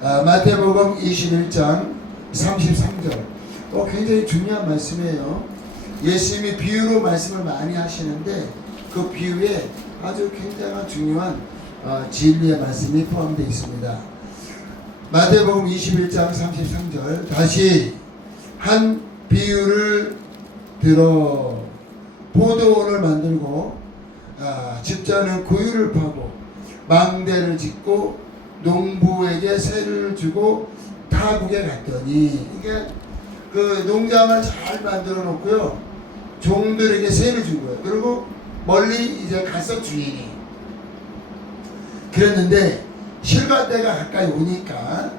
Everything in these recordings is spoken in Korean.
마태복음 21장 33절. 굉장히 중요한 말씀이에요. 예수님이 비유로 말씀을 많이 하시는데 그 비유에 아주 굉장한 중요한 진리의 말씀이 포함되어 있습니다. 마태복음 21장 33절. 다시 한 비유를 들어 포도원을 만들고 집자는 구유를 파고 망대를 짓고 농부에게 세를 주고 타국에 갔더니, 이게 그 농장을 잘 만들어 놓고요, 종들에게 세를 준 거예요. 그리고 멀리 이제 갔어, 주인이. 그랬는데 실과 때가 가까이 오니까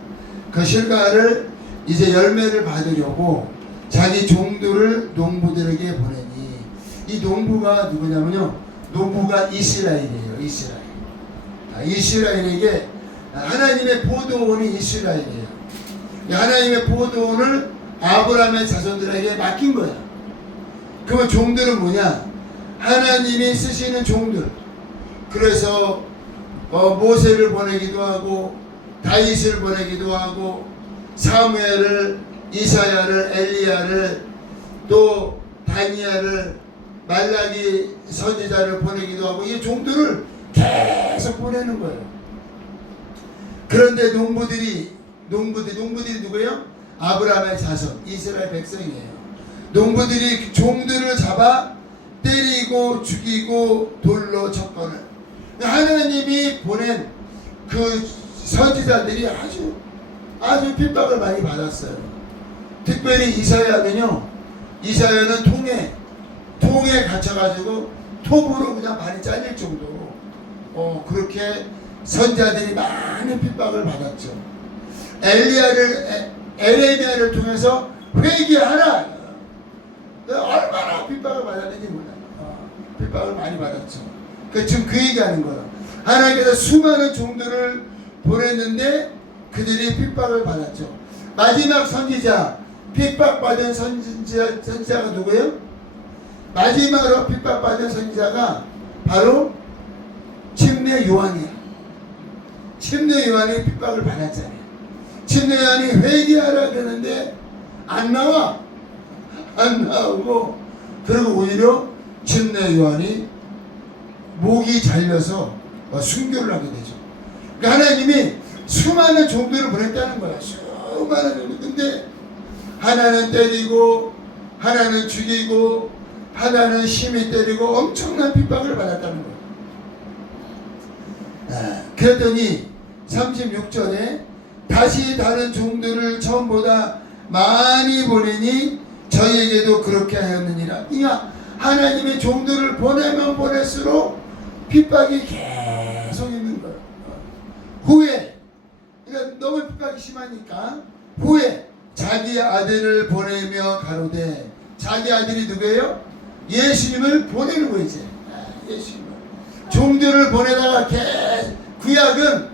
그 실과를 이제 열매를 받으려고 자기 종들을 농부들에게 보내니, 이 농부가 누구냐면요, 농부가 이스라엘이에요. 이스라엘에게 하나님의 포도원이 이스라엘이에요. 하나님의 포도원을 아브라함의 자손들에게 맡긴 거야. 그러면 종들은 뭐냐? 하나님이 쓰시는 종들. 그래서 모세를 보내기도 하고 다윗을 보내기도 하고 사무엘을, 이사야를, 엘리야를, 또 다니엘을, 말라기 선지자를 보내기도 하고, 이 종들을 계속 보내는 거예요. 그런데 농부들이 누구예요? 아브라함의 자손, 이스라엘 백성이에요. 농부들이 종들을 잡아 때리고 죽이고 돌로 쳤거늘. 하나님이 보낸 그 선지자들이 아주 핍박을 많이 받았어요. 특별히 이사야는 통에 갇혀가지고 톱으로 그냥 발이 잘릴 정도로 그렇게 선자들이 많은 핍박을 받았죠. 에레미야를 통해서 회개하라. 얼마나 핍박을 받았는지 몰라요. 핍박을 많이 받았죠. 지금 그 얘기하는 거예요. 하나님께서 수많은 종들을 보냈는데 그들이 핍박을 받았죠. 마지막 선지자, 핍박받은 선지자가 누구예요? 마지막으로 핍박받은 선지자가 바로 침례 요한이야. 침례 요한이 핍박을 받았잖아요. 침례 요한이 회개하라 그러는데 안 나오고, 그리고 오히려 침례 요한이 목이 잘려서 순교를 하게 되죠. 그러니까 하나님이 수많은 종들을 보냈다는 거야. 수많은 종들. 근데 하나는 때리고, 하나는 죽이고, 하나는 심히 때리고 엄청난 핍박을 받았다는 거야. 그랬더니 36절에 다시 다른 종들을 처음보다 많이 보내니 저희에게도 그렇게 하였느니라. 그러니까 하나님의 종들을 보내면 보낼수록 핍박이 계속 있는 거예요. 후에, 그러니까 너무 핍박이 심하니까 후에 자기 아들을 보내며 가로되, 자기 아들이 누구예요? 예수님을 보내는 거예요. 이제 예수님을, 종들을 보내다가 구약은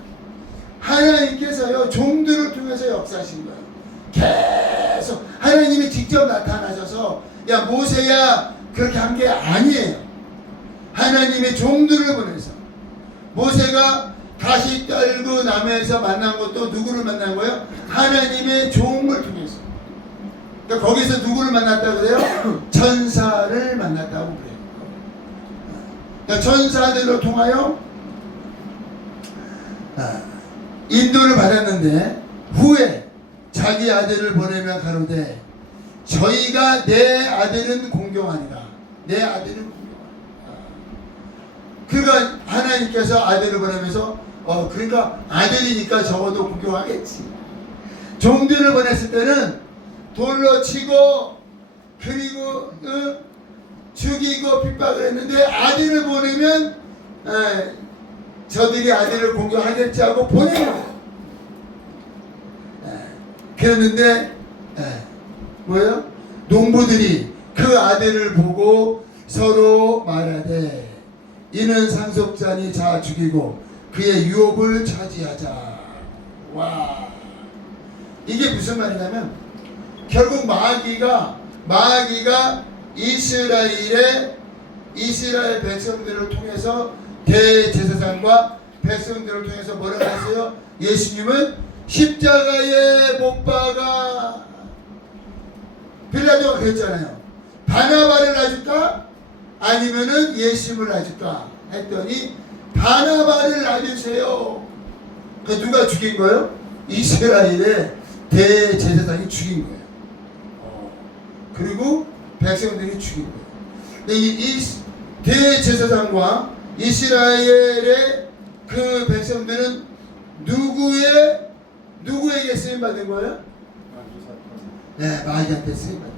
하나님께서요 종들을 통해서 역사하신 거예요. 계속 하나님이 직접 나타나셔서 야 모세야 그렇게 한 게 아니에요. 하나님의 종들을 보내서, 모세가 가시 떨고 남에서 만난 것도 누구를 만난 거예요? 하나님의 종을 통해서. 그러니까 거기서 누구를 만났다고 그래요? 천사를 만났다고 그래요. 그러니까 천사들로 통하여 인도를 받았는데 후에 자기 아들을 보내며 가로되 저희가 내 아들은 공경하니라. 내 아들은 공경하니라. 그러니까 하나님께서 아들을 보내면서 그러니까 아들이니까 적어도 공경하겠지. 종들을 보냈을 때는 돌로 치고 그리고 죽이고 핍박을 했는데 아들을 보내면 저들이 아들을 공격하겠지 하고 보내는 거예요. 그랬는데 뭐예요? 농부들이 그 아들을 보고 서로 말하되 이는 상속자니 자 죽이고 그의 유업을 차지하자. 와, 이게 무슨 말이냐면 결국 마귀가 이스라엘 백성들을 통해서 대제사장과 백성들을 통해서 뭐라고 했어요? 예수님은 십자가에 못 박아. 빌라도가 그랬잖아요. 바나바를 놔줄까? 아니면은 예수님을 놔줄까? 했더니 바나바를 놔주세요. 그 누가 죽인 거예요? 이스라엘의 대제사장이 죽인 거예요. 그리고 백성들이 죽인 거예요. 근데 이 대제사장과 이스라엘의 그 백성들은 누구에게 쓰임 받은 거예요? 네, 마귀한테 쓰임 받다.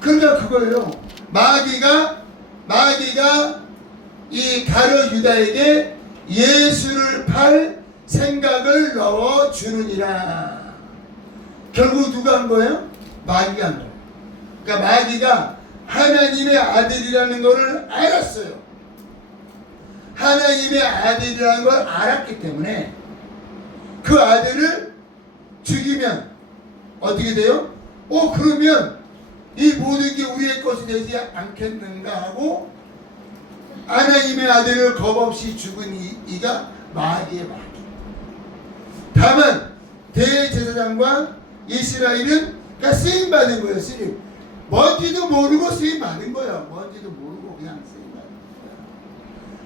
그러니까 그거예요. 마귀가 이 가룟 유다에게 예수를 팔 생각을 넣어 주느니라. 결국 누가 한 거예요? 마귀가 한 거예요. 그러니까 마귀가 하나님의 아들이라는 것을 알았어요. 하나님의 아들이라는 걸 알았기 때문에 그 아들을 죽이면 어떻게 돼요? 그러면 이 모든 게 우리의 것이 되지 않겠는가 하고 하나님의 아들을 겁없이 죽은 이가 마귀의 마귀. 다만 대제사장과 이스라엘은 그러니까 쓰임 받은 거예요. 쓰임. 뭔지도 모르고 쓰임 받은 거예요. 뭔지도 모르고 그냥 쓰임 받은 거예요.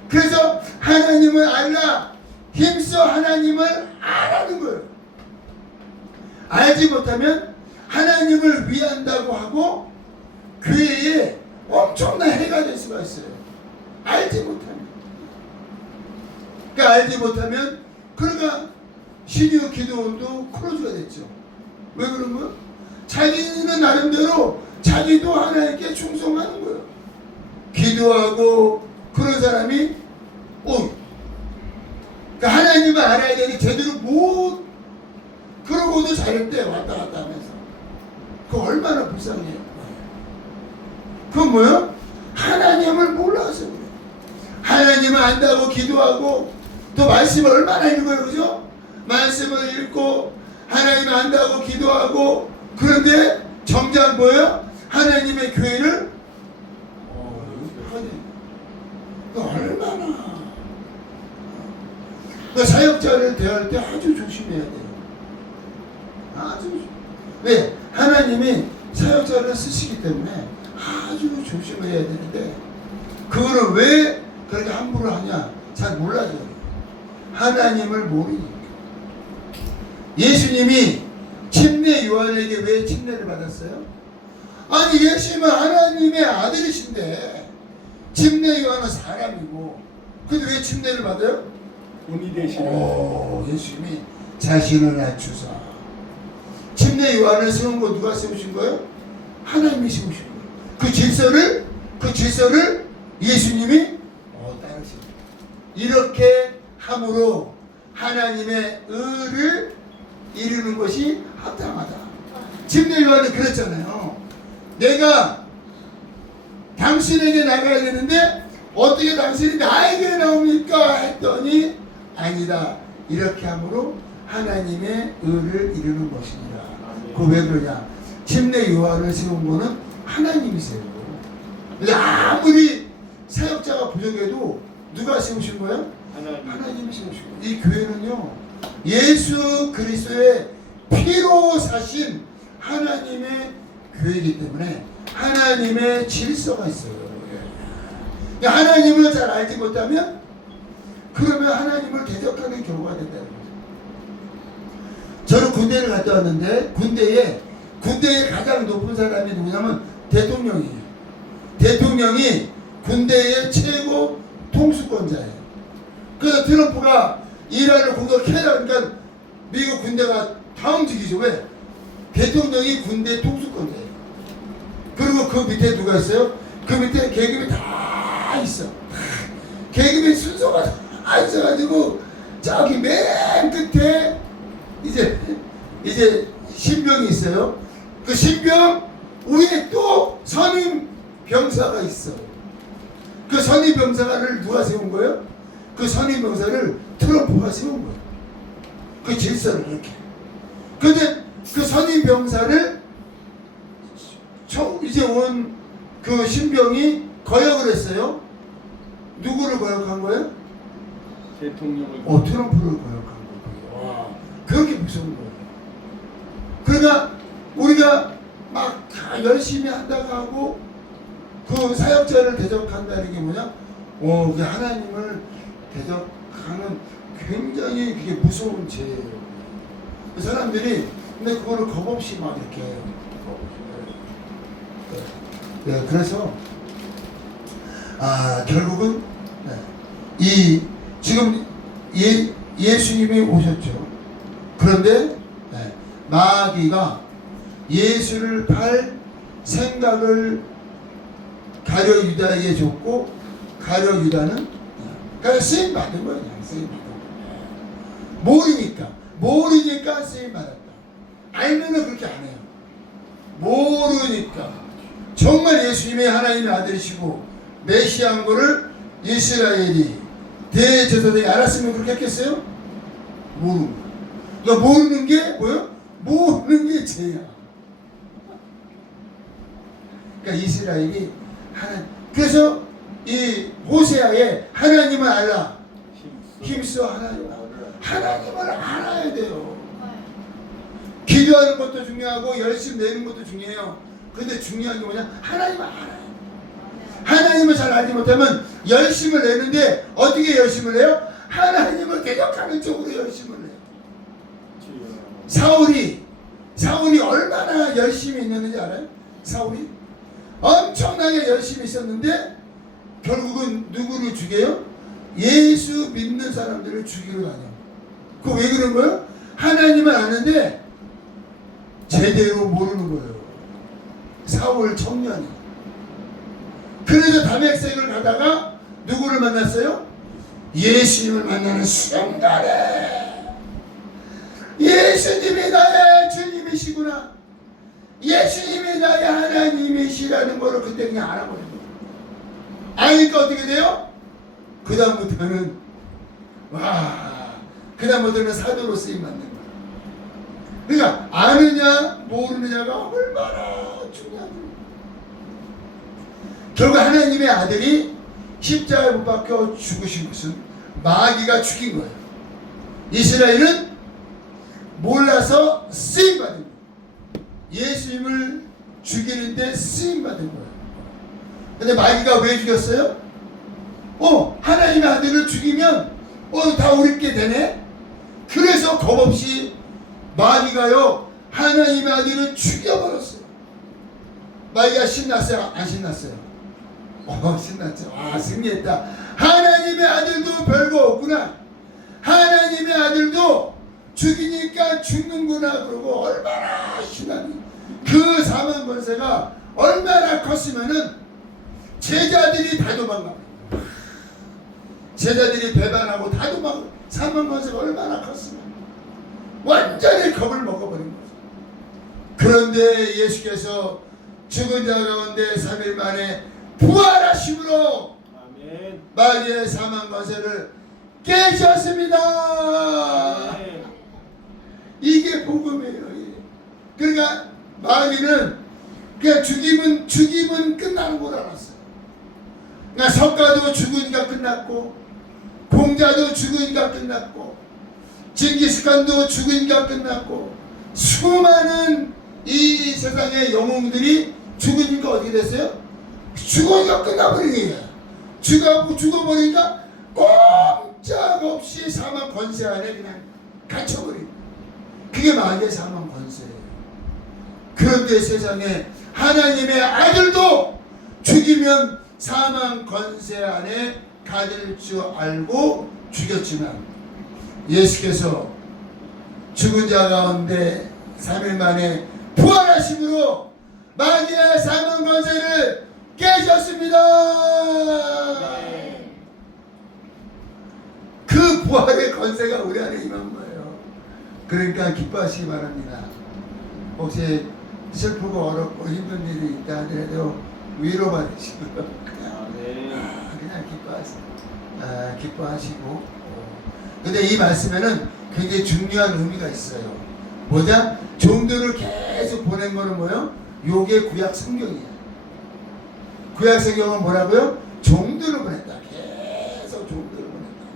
그래서 하나님을 알라, 힘써 하나님을 알아는 거예요. 알지 못하면 하나님을 위한다고 하고 교회에 엄청난 해가 될 수가 있어요. 알지 못하면. 그러니까 알지 못하면 그러니까 신유 기도원도 크로즈가 됐죠. 왜 그런 거예요? 자기는 나름대로 자기도 하나님께 충성하는 거예요. 기도하고 그런 사람이 그러니까 하나님을 알아야 되니 제대로 못 그러고도 잘할 때 왔다 갔다 하면서 그거 얼마나 불쌍해요. 그건 뭐예요? 하나님을 몰라서 그래요. 하나님을 안다고 기도하고 또 말씀을 얼마나 읽어요. 그죠? 말씀을 읽고 하나님을 안다고 기도하고 그런데 정작 뭐예요? 하나님의 교회를 얼마나 그 사역자를 대할 때 아주 조심해야 돼요. 아주 왜? 하나님이 사역자를 쓰시기 때문에 아주 조심해야 되는데 그거를 왜 그렇게 함부로 하냐? 잘 몰라요. 하나님을 모르니까. 예수님이 침례 요한에게 왜 침례를 받았어요? 아니 예수님은 하나님의 아들이신데 침례 요한은 사람이고 근데 왜 침례를 받아요? 본이 되시는 예수님이 자신을 낮추사 침례 요한을 세운 거 누가 세우신 거예요? 하나님이 세우신 거예요. 그 질서를 예수님이 따르신 거예요. 이렇게 함으로 하나님의 의를 이루는 것이 합당하다. 침례 요한은 그랬잖아요. 내가 당신에게 나가야 되는데 어떻게 당신이 나에게 나옵니까? 했더니 아니다. 이렇게 함으로 하나님의 의를 이루는 것이니라. 그 왜 그러냐? 침례 요한을 세운 거는 하나님이 세우고 아무리 사역자가 부족해도 누가 세우신 거예요? 하나님이 세우신 거예요. 이 교회는요 예수 그리스도의 피로 사신 하나님의 교회이기 때문에 하나님의 질서가 있어요. 하나님을 잘 알지 못하면 그러면 하나님을 대적하는 경우가 된다는 거죠. 저는 군대를 갔다 왔는데 군대에 가장 높은 사람이 누구냐면 대통령이에요. 대통령이 군대의 최고 통수권자예요. 그래서 트럼프가 이란을 공격해라 그러니까 미국 군대가 다 움직이죠. 왜? 대통령이 군대 통수권자예요. 그리고 그 밑에 누가 있어요? 그 밑에 계급이 다 있어. 계급의 순서가 다 있어가지고 저기 맨 끝에 이제 신병이 있어요. 그 신병 위에 또 선임 병사가 있어. 그 선임 병사를 누가 세운 거예요? 그 선임 병사를 트럼프가 세운 거예요. 그 질서를 이렇게. 근데 그 선임 병사를 이제 온 그 신병이 거역을 했어요. 누구를 거역한 거예요? 대통령을 트럼프를 거역한 거예요. 무서운 거예요. 그러니까 우리가 막 열심히 한다고 하고 그 사역자를 대적한다는 게 뭐냐? 그 하나님을 대적하는 굉장히 그게 무서운 죄예요. 그 사람들이 근데 그거를 겁없이 막 이렇게 해요. 네, 그래서 결국은 이 지금 예수님이 오셨죠. 그런데 마귀가 예수를 팔 생각을 가룟 유다에게 줬고 가룟 유다는 그냥 쓰임 받은 거예요. 쓰임 받은 거. 모르니까 쓰임 받았다. 알면은 그렇게 안 해요. 모르니까 정말 예수님이 하나님의 아들이시고 메시아인 거를 이스라엘이 대제사장이 알았으면 그렇게 했겠어요? 모르는 거. 그러니까 모르는 게 뭐예요? 모르는 게 죄야. 그러니까 이스라엘이 그래서 이 호세아에 하나님을 알라. 힘써 하나님을 알아야 돼요. 기도하는 것도 중요하고 열심히 내는 것도 중요해요. 근데 중요한 게 뭐냐? 하나님을 알아요. 하나님을 잘 알지 못하면 열심을 내는데 어떻게 열심을 내요? 하나님을 대적하는 쪽으로 열심을 내요. 사울이 얼마나 열심히 있었는지 알아요? 사울이 엄청나게 열심히 있었는데 결국은 누구를 죽여요? 예수 믿는 사람들을 죽이러 다녀. 그거 왜 그런 거예요? 하나님을 아는데 제대로 모르는 거예요. 사울 청년이. 그래서 다메섹을 가다가 누구를 만났어요? 예수님을 만나는 순간에 예수님이 나의 주님이시구나, 예수님이 나의 하나님이시라는 거를 그때 그냥 알아버린 거예요. 아니까 어떻게 돼요? 그 다음부터는 사도로 쓰임 받는 거예요. 그러니까 아느냐 모르느냐가 얼마나 중요한 거예요. 결국 하나님의 아들이 십자가에 못 박혀 죽으신 것은 마귀가 죽인 거예요. 이스라엘은 몰라서 쓰임받은 거예요. 예수님을 죽이는데 쓰임받은 거예요. 근데 마귀가 왜 죽였어요? 하나님의 아들을 죽이면 다 우리께 되네? 그래서 겁없이 마귀가요 하나님의 아들을 죽여버렸어요. 마귀가 신났어요? 안 신났어요? 신났죠. 승리했다. 하나님의 아들도 별거 없구나. 하나님의 아들도 죽이니까 죽는구나. 그러고 얼마나 신나니. 그 사망 권세가 얼마나 컸으면은 제자들이 다 도망가. 제자들이 배반하고 다 도망가. 사망 권세가 얼마나 컸으면 완전히 겁을 먹어버린 거죠. 그런데 예수께서 죽은 자 가운데 3일 만에 부활하심으로 아멘. 마귀의 사망 권세를 깨셨습니다. 아멘. 이게 복음이에요. 그러니까 마귀는 그냥 죽임은 끝나는 걸 알았어요. 그러니까 석가도 죽으니까 끝났고, 공자도 죽으니까 끝났고, 징기스칸도 죽으니까 끝났고, 수많은 이 세상의 영웅들이 죽으니까 어떻게 됐어요? 죽으니까 끝나버린 거예요. 죽어버리니까 꼼짝없이 사망 권세 안에 그냥 갇혀버린 거예요. 그게 마귀의 사망 권세예요. 그런데 세상에 하나님의 아들도 죽이면 사망 권세 안에 가질 줄 알고 죽였지만 예수께서 죽은 자 가운데 3일 만에 부활하심으로 마귀의 사망 권세를 깨셨습니다. 그 부활의 권세가 우리 안에 임한 거예요. 그러니까 기뻐하시기 바랍니다. 혹시 슬프고 어렵고 힘든 일이 있다 하더라도 위로받으시고 그냥 기뻐하시고. 근데 이 말씀에는 굉장히 중요한 의미가 있어요. 뭐냐? 종들을 계속 보낸 거는 뭐예요? 요게 구약 성경이에요. 구약 성경은 뭐라고요? 종들을 보냈다. 계속 종들을 보냈다.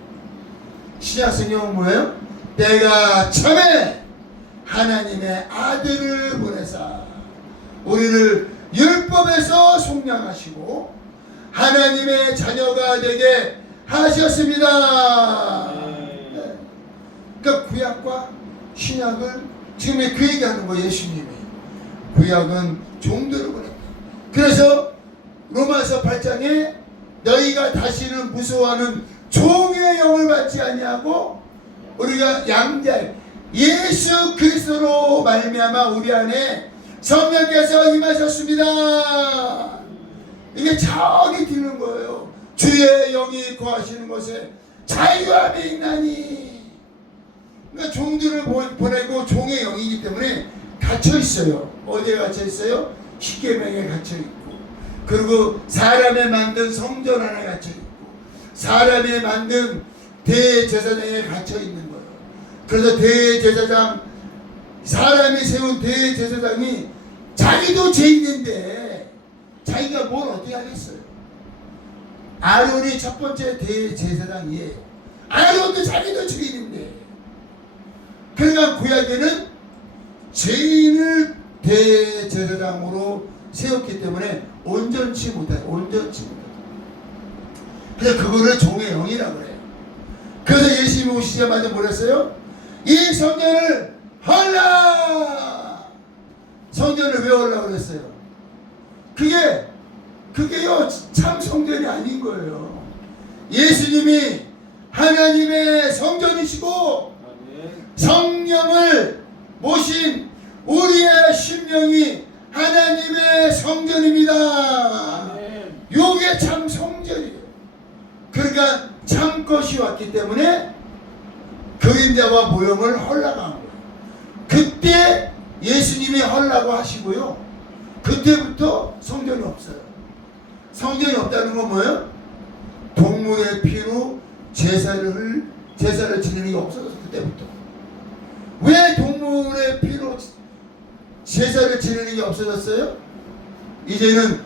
신약 성경은 뭐예요? 때가 참에 하나님의 아들을 보내사 우리를 율법에서 속량하시고 하나님의 자녀가 되게 하셨습니다. 네. 그러니까 구약과 신약을 지금 그 얘기하는 거예요. 예수님이 구약은 종들을 보냈다. 그래서 로마서 8장에 너희가 다시는 무서워하는 종의 영을 받지 아니하고 우리가 양자 예수 그리스도로 말미암아 우리 안에 성령께서 임하셨습니다. 이게 저기 들는 거예요. 주의 영이 거하시는 곳에 자유함이 있나니. 그러니까 종들을 보내고 종의 영이기 때문에 갇혀 있어요. 어디에 갇혀 있어요? 십계명에 갇혀 있고, 그리고 사람의 만든 성전 안에 갇혀 있고, 사람이 만든 대제사장에 갇혀 있는 거예요. 그래서 대제사장, 사람이 세운 대제사장이 자기도 죄인인데 자기가 뭘 어떻게 하겠어요? 아론이 첫 번째 대제사장이에요. 아론도 자기도 죄인인데, 그러니까 구약에는 죄인을 대제사장으로 세웠기 때문에 온전치 못해요. 그래서 그거를 종의 영이라고 그래요. 그래서 예수님이 오시자마자 뭐랬어요? 이 성전을 헐라! 성전을 왜 헐라고 그랬어요? 그게요 참 성전이 아닌 거예요. 예수님이 하나님의 성전이시고 성령을 모신 우리의 심령이 하나님의 성전입니다. 요게 참 성전이에요. 그러니까 참 것이 왔기 때문에 그림자와 모형을 헐라고 한 거예요. 그때 예수님이 헐라고 하시고요, 그때부터 성전이 없어요. 성전이 없다는 건 뭐예요? 동물의 피로 제사를 지내는 게 없어졌어요. 그때부터. 왜 동물의 피로 제사를 지내는 게 없어졌어요? 이제는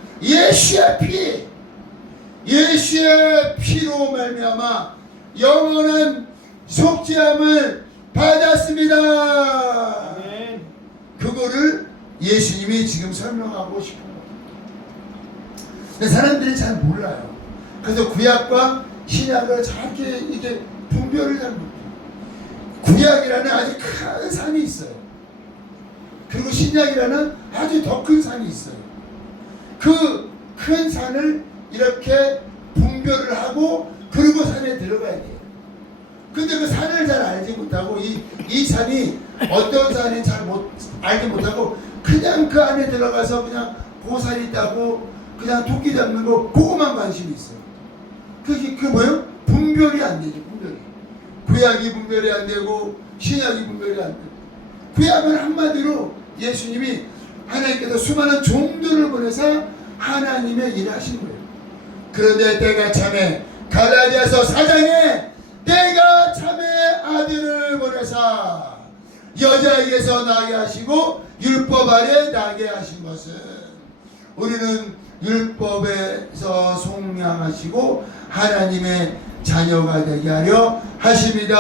예수의 피로 말미암아 영원한 속죄함을 받았습니다. 아멘. 그거를 예수님이 지금 설명하고 싶은 거예요. 근데 사람들이 잘 몰라요. 그래서 구약과 신약을 잘게 이게 분별을 잘 못해요. 구약이라는 아주 큰 산이 있어요. 그리고 신약이라는 아주 더 큰 산이 있어요. 그 큰 산을 이렇게 분별을 하고 그리고 산에 들어가야 돼요. 근데 그 산을 잘 알지 못하고 이 산이 어떤 산인지 잘 알지 못하고 그냥 그 안에 들어가서 그냥 고산이 있다고 그냥 토끼 잡는 거 그거만 관심이 있어요. 그게 뭐예요? 분별이 안 되죠. 구약이 분별이 안 되고 신약이 분별이 안 되고. 구약은 한마디로 예수님이 하나님께서 수많은 종들을 보내서 하나님의 일을 하신 거예요. 그런데 때가 참에 갈라디아서 4장에 때가 참에 아들을 보내사 여자에게서 나게 하시고 율법 아래 나게 하신 것은 우리는 율법에서 속량하시고 하나님의 자녀가 되게 하려 하십니다.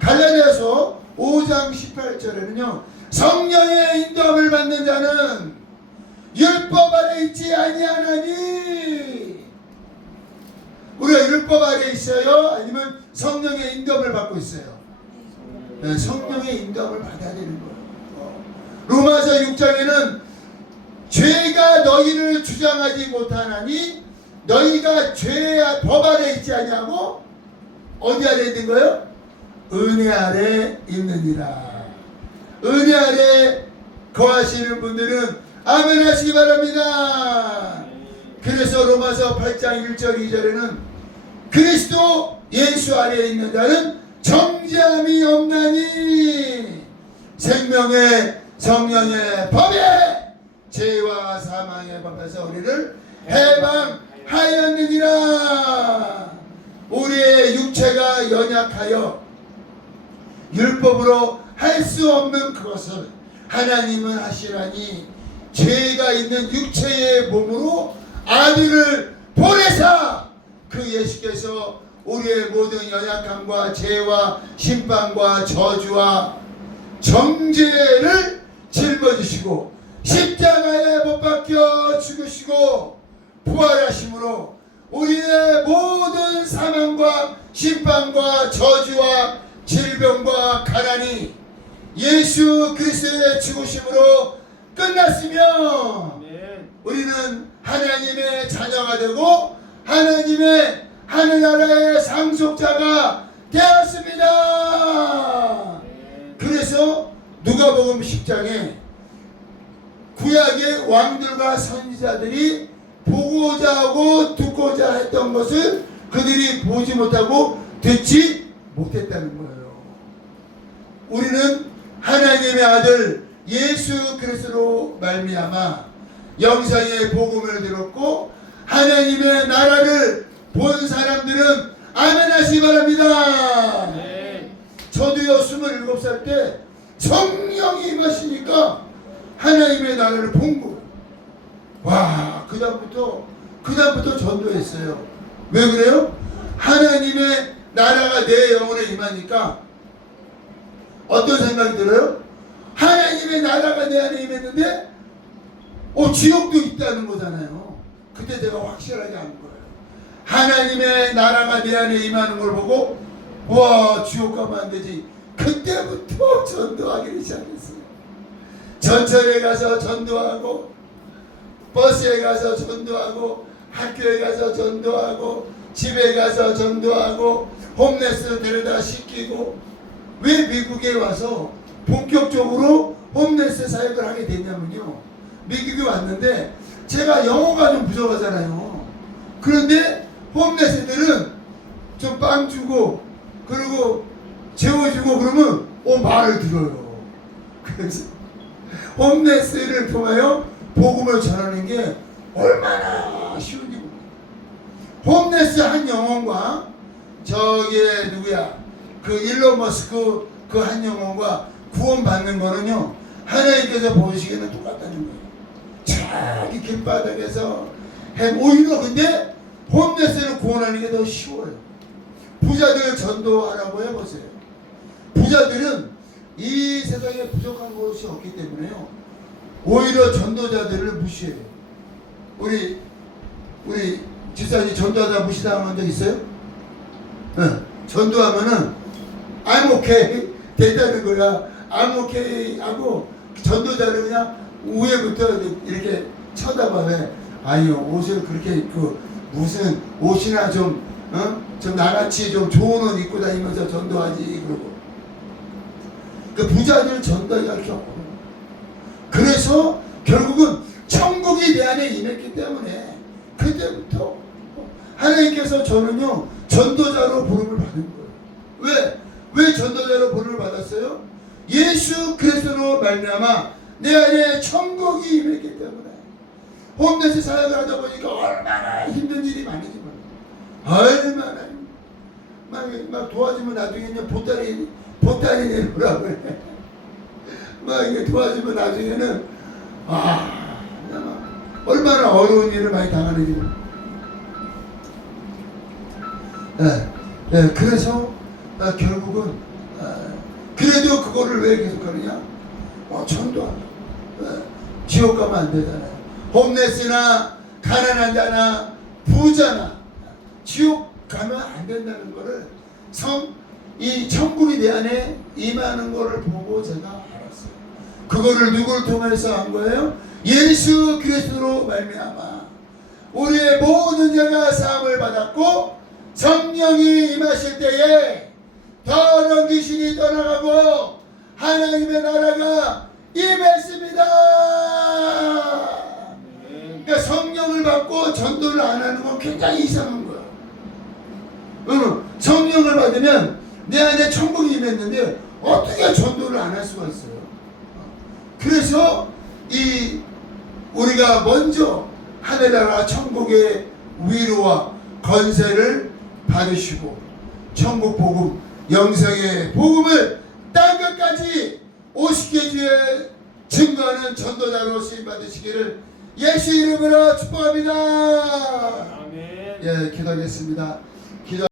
갈라디아서 5장 18절에는요 성령의 인도함을 받는 자는 율법 아래 있지 아니하나니. 우리가 율법 아래 있어요? 아니면 성령의 인도함을 받고 있어요? 네, 성령의 인도함을 받아야 되는 거예요. 로마서 6장에는 죄가 너희를 주장하지 못하나니 너희가 법 아래 있지 아니하고 어디 아래 있는 거예요? 은혜 아래 있느니라. 은혜 아래 거하시는 분들은 아멘 하시기 바랍니다. 그래서 로마서 8장 1절 2절에는 그리스도 예수 아래에 있는 자는 정죄함이 없나니 생명의 성령의 법에 죄와 사망의 법에서 우리를 해방하였느니라. 우리의 육체가 연약하여 율법으로 할 수 없는 그것을 하나님은 하시라니 죄가 있는 육체의 몸으로 아들을 보내사 그 예수께서 우리의 모든 연약함과 죄와 심판과 저주와 정죄를 짊어지시고 십자가에 못 박혀 죽으시고 부활하심으로 우리의 모든 사망과 심판과 저주와 질병과 가난이 예수 그리스도의 죽으심으로 끝났으며 우리는 하나님의 자녀가 되고 하나님의 하늘나라의 상속자가 되었습니다. 그래서 누가복음 10장에 구약의 왕들과 선지자들이 보고자 하고 듣고자 했던 것을 그들이 보지 못하고 듣지 못했다는 거예요. 우리는 하나님의 아들 예수 그리스도로 말미암아 영생의 복음을 들었고 하나님의 나라를 본 사람들은 아멘 하시기 바랍니다. 저도요 27살 때 성령이 임하시니까 하나님의 나라를 본 거예요. 와, 그다음부터 전도했어요. 왜 그래요? 하나님의 나라가 내 영혼에 임하니까 어떤 생각이 들어요? 하나님의 나라가 내 안에 임했는데 지옥도 있다는 거잖아요. 그때 제가 확실하게 안 거예요. 하나님의 나라가 내 안에 임하는 걸 보고 와, 지옥 가면 안 되지. 그때부터 전도하기를 시작했어요. 전철에 가서 전도하고 버스에 가서 전도하고 학교에 가서 전도하고 집에 가서 전도하고 홈레스 데려다 씻기고. 왜 미국에 와서 본격적으로 홈레스 사역을 하게 됐냐면요, 미국에 왔는데 제가 영어가 좀 부족하잖아요. 그런데 홈레스들은 좀 빵 주고 그리고 재워주고 그러면 말을 들어요. 그래서 홈레스를 통하여 복음을 전하는 게 얼마나 쉬운지 모르겠어요. 홈레스 한 영혼과 저기 누구야 그 일론 머스크 그 한 영혼과 구원 받는 거는요 하나님께서 보시기에는 똑같다는 거예요. 저기 길바닥에서 오히려 근데 홈레스를 구원하는 게 더 쉬워요. 부자들 전도하라고 해보세요. 부자들은 이 세상에 부족한 것이 없기 때문에요 오히려 전도자들을 무시해요. 우리 집사님 전도하다 무시당한 적 있어요? 네. 전도하면은 I'm okay 됐다는 거야. I'm okay 하고 전도자를 그냥 위에부터 이렇게 쳐다봐. 왜? 아니요, 옷을 그렇게 입고 무슨 옷이나 좀 나같이 좀 좋은 옷 입고 다니면서 전도하지. 그러고 그 부자들 전도하기가 이렇게 어려워요. 그래서 결국은 천국이 내 안에 임했기 때문에 그때부터 하나님께서 저는요 전도자로 부름을 받은 거예요. 왜 전도자로 부름을 받았어요? 예수 그리스도로 말미암아 내 안에 천국이 임했기 때문에. 홈레스 사역을 하다 보니까 얼마나 힘든 일이 많이지만 얼마나 막 도와주면 나중에는 보따리 내놓으라고 해. 막 이게 도와주면 나중에는 얼마나 어려운 일을 많이 당하는지. 그래서 결국은 그래도 그거를 왜 계속하느냐? 전도한다. 지옥 가면 안 되잖아요. 홈레스나 가난한 자나 부자나 지옥 가면 안 된다는 거를 이 천국이 내 안에 임하는 거를 보고 제가 알았어요. 그거를 누구를 통해서 한 거예요? 예수 그리스도로 말미암아 우리의 모든 죄가 사함을 받았고 성령이 임하실 때에 더러운 귀신이 떠나가고 하나님의 나라가 임했습니다. 그러니까 성령을 받고 전도를 안 하는 건 굉장히 이상한 거야. 성령을 받으면 내 안에 천국이 임했는데 어떻게 전도를 안 할 수가 있어요? 그래서 우리가 먼저 하늘나라 천국의 위로와 건세를 받으시고 천국 복음, 영생의 복음을 땅 끝까지 50개 주에 증거하는 전도자로 쓰임 받으시기를 예수 이름으로 축복합니다. 아멘. 기도하겠습니다.